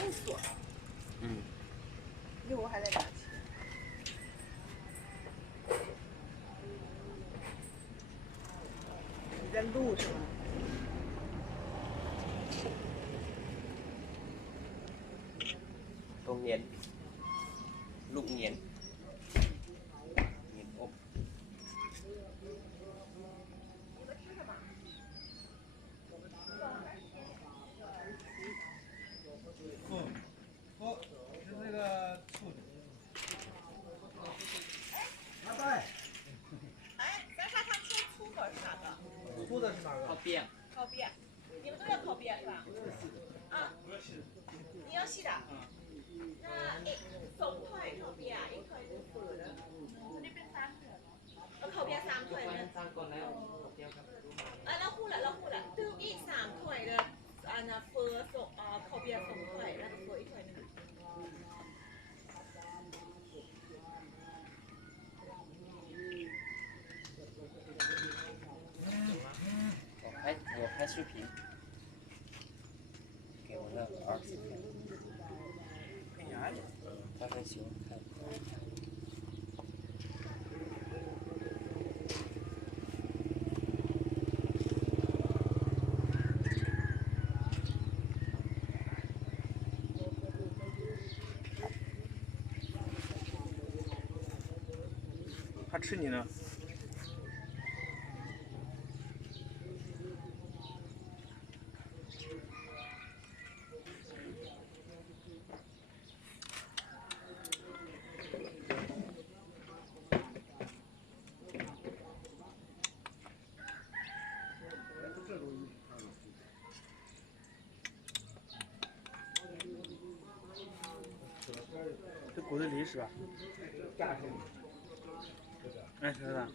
务所。嗯。一会儿我还得拿钱。你在录是吗？ต้องเนียนลูกเนียนเนียนอบ你们吃什么？是那个醋的。阿拜，哎，咱沙滩吃粗口是哪个？醋的是哪个？ ข้าวเปียก 烤鳖，你们都要烤鳖是吧？啊，你要细的。那2腿烤鳖啊，1腿是死的。อันนี้เป็น3腿烤鳖3腿呢。 สร้างก่อนแล้วข้าวเปียกครับ เราพูดอีก3腿的เฟอร์烤鳖2腿แล้วก็เฟอร์1腿นึง我拍视频给我那个儿子看他很喜欢看他吃你呢。这骨头梨是吧？哎，是的。